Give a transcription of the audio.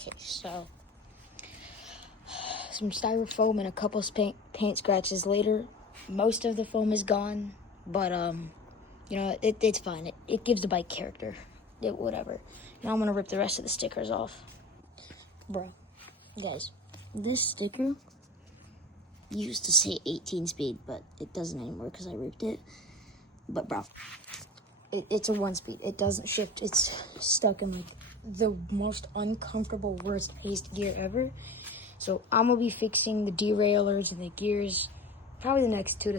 Okay, so some styrofoam and a couple paint scratches later. Most of the foam is gone, but you know, it's fine. It gives the bike character. Whatever. Now I'm gonna rip the rest of the stickers off. Bro, guys, this sticker used to say 18 speed, but it doesn't anymore because I ripped it. But bro, it's a 1-speed. It doesn't shift. It's stuck in like the most uncomfortable, worst paced gear ever. So I'm gonna be fixing the derailleurs and the gears probably the next 2 to 3